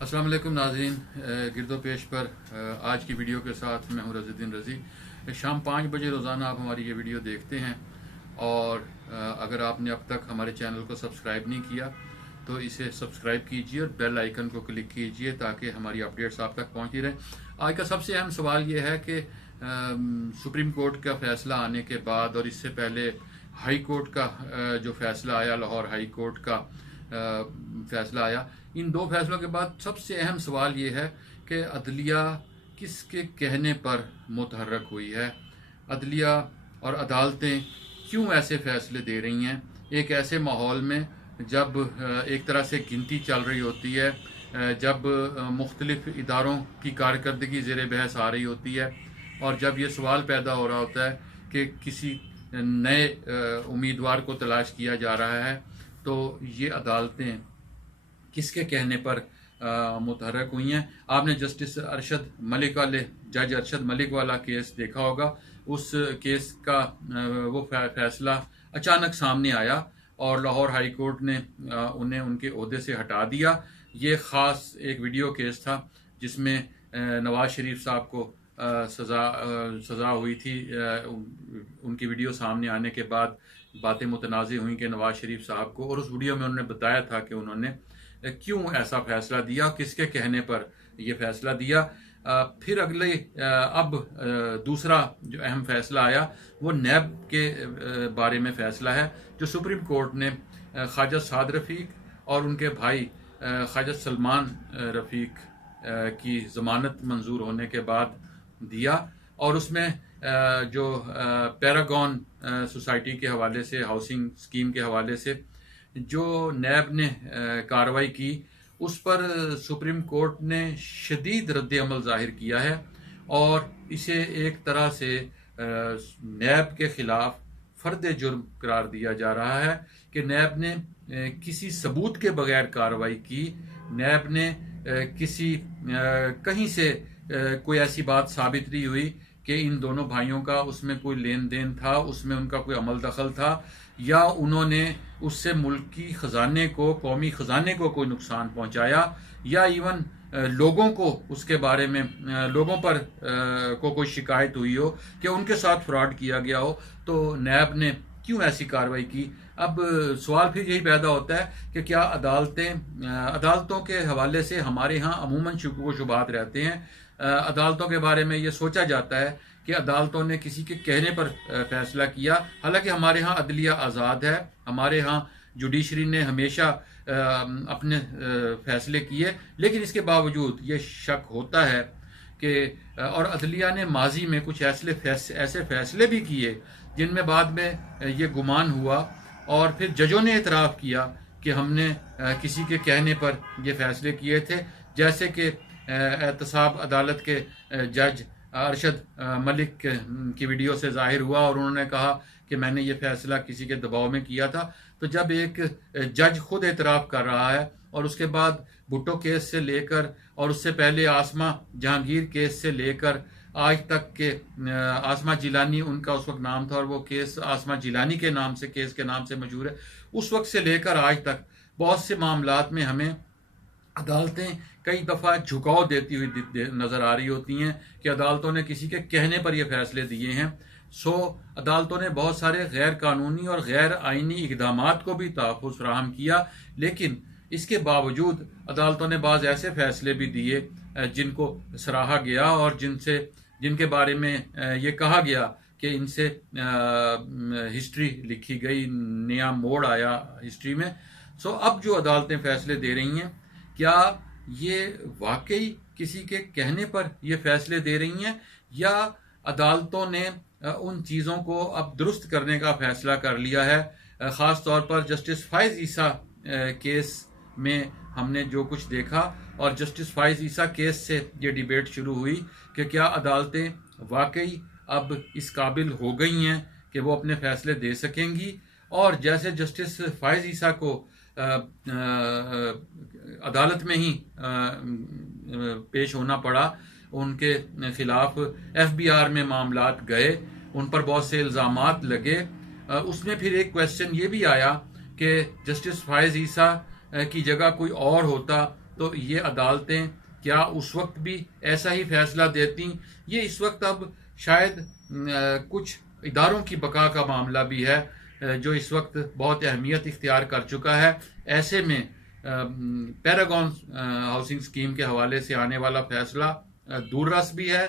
अस्सलाम वालेकुम नाज़रीन, गिरदो पेश पर आज की वीडियो के साथ मैं हूं रज़ीद्दीन रज़ी। शाम 5 बजे रोज़ाना आप हमारी ये वीडियो देखते हैं और अगर आपने अब तक हमारे चैनल को सब्सक्राइब नहीं किया तो इसे सब्सक्राइब कीजिए और बेल आइकन को क्लिक कीजिए ताकि हमारी अपडेट्स आप तक पहुंचती रहें। आज का सबसे अहम सवाल ये है कि सुप्रीम कोर्ट का फ़ैसला आने के बाद और इससे पहले हाई कोर्ट का जो फ़ैसला आया, लाहौर हाई कोर्ट का फ़ैसला आया, इन दो फैसलों के बाद सबसे अहम सवाल ये है कि अदलिया किसके कहने पर मुतहर्रक हुई है। अदलिया और अदालतें क्यों ऐसे फ़ैसले दे रही हैं एक ऐसे माहौल में जब एक तरह से गिनती चल रही होती है, जब मुख्तलिफ इदारों की कारकर्दगी ज़ेर बहस आ रही होती है और जब ये सवाल पैदा हो रहा होता है कि किसी नए उम्मीदवार को तलाश किया जा रहा है, तो ये अदालतें किसके कहने पर मुतहर्रक हुई हैं। आपने जस्टिस अरशद मलिक वाले जज अरशद मलिक वाला केस देखा होगा। उस केस का वो फैसला अचानक सामने आया और लाहौर हाई कोर्ट ने उन्हें उनके ओहदे से हटा दिया। ये ख़ास एक वीडियो केस था जिसमें नवाज शरीफ साहब को सज़ा हुई थी। उनकी वीडियो सामने आने के बाद बातें मुतनाज़ हुई कि नवाज शरीफ साहब को, और उस वीडियो में उन्होंने बताया था कि उन्होंने क्यों ऐसा फैसला दिया, किसके कहने पर यह फैसला दिया। फिर अगले अब दूसरा जो अहम फैसला आया वो नैब के बारे में फैसला है, जो सुप्रीम कोर्ट ने ख्वाजा साद रफ़ीक और उनके भाई ख्वाजा सलमान रफ़ीक की ज़मानत मंजूर होने के बाद दिया। और उसमें जो पैरागॉन सोसाइटी के हवाले से, हाउसिंग स्कीम के हवाले से जो नैब ने कार्रवाई की, उस पर सुप्रीम कोर्ट ने शदीद रद्द अमल ज़ाहिर किया है और इसे एक तरह से नैब के ख़िलाफ़ फ़र्द जुर्म करार दिया जा रहा है कि नैब ने किसी सबूत के बगैर कार्रवाई की। नैब ने किसी कहीं से कोई ऐसी बात साबित नहीं हुई कि इन दोनों भाइयों का उसमें कोई लेन देन था, उसमें उनका कोई अमल दखल था, या उन्होंने उससे मुल्की ख़जाने को, कौमी ख़जाने को कोई नुकसान पहुंचाया, या इवन लोगों को उसके बारे में, लोगों पर को कोई शिकायत हुई हो कि उनके साथ फ्रॉड किया गया हो। तो नैब ने क्यों ऐसी कार्रवाई की। अब सवाल फिर यही पैदा होता है कि क्या अदालतों के हवाले से हमारे यहाँ अमूमन शुक़ व शुबहात रहते हैं। अदालतों के बारे में ये सोचा जाता है कि अदालतों ने किसी के कहने पर फैसला किया, हालांकि हमारे यहाँ अदलिया आज़ाद है, हमारे यहाँ जुडिशरी ने हमेशा अपने फैसले किए, लेकिन इसके बावजूद ये शक होता है कि और अदलिया ने माजी में कुछ ऐसे फैसले भी किए जिनमें बाद में ये गुमान हुआ और फिर जजों ने इतराफ़ किया कि हमने किसी के कहने पर ये फैसले किए थे। जैसे कि एहतसाब अदालत के जज अरशद मलिक की वीडियो से जाहिर हुआ और उन्होंने कहा कि मैंने ये फैसला किसी के दबाव में किया था। तो जब एक जज खुद एतराफ़ कर रहा है और उसके बाद भुट्टो केस से लेकर और उससे पहले आसमा जहांगीर केस से लेकर आज तक के आसमा जिलानी उनका उस वक्त नाम था और वो केस आसमा जिलानी के नाम से, केस के नाम से मशहूर है, उस वक्त से लेकर आज तक बहुत से मामलात में हमें अदालतें कई दफ़ा झुकाव देती हुई नज़र आ रही होती हैं कि अदालतों ने किसी के कहने पर ये फैसले दिए हैं। अदालतों ने बहुत सारे गैर कानूनी और गैर आइनी इक़दामात को भी तहफ़्फ़ुज़ फराहम किया, लेकिन इसके बावजूद अदालतों ने बाज़ ऐसे फैसले भी दिए जिनको सराहा गया और जिनके बारे में ये कहा गया कि इनसे हिस्ट्री लिखी गई, नया मोड़ आया हिस्ट्री में। अब जो अदालतें फैसले दे रही हैं, क्या ये वाकई किसी के कहने पर ये फैसले दे रही हैं या अदालतों ने उन चीज़ों को अब दुरुस्त करने का फैसला कर लिया है। ख़ास तौर पर जस्टिस फ़ाइज़ ईसा केस में हमने जो कुछ देखा और जस्टिस फ़ाइज़ ईसा केस से ये डिबेट शुरू हुई कि क्या अदालतें वाकई अब इस काबिल हो गई हैं कि वो अपने फैसले दे सकेंगी। और जैसे जस्टिस फ़ाइज़ ईसा को अदालत में ही पेश होना पड़ा, उनके खिलाफ FBI में मामलात गए, उन पर बहुत से इल्ज़ामात लगे। उसमें फिर एक क्वेश्चन ये भी आया कि जस्टिस फ़ाइज़ ईसा की जगह कोई और होता तो ये अदालतें क्या उस वक्त भी ऐसा ही फैसला देती? ये इस वक्त अब शायद कुछ इदारों की बका का मामला भी है जो इस वक्त बहुत अहमियत इख्तियार कर चुका है। ऐसे में पैरागॉन हाउसिंग स्कीम के हवाले से आने वाला फैसला दूररस भी है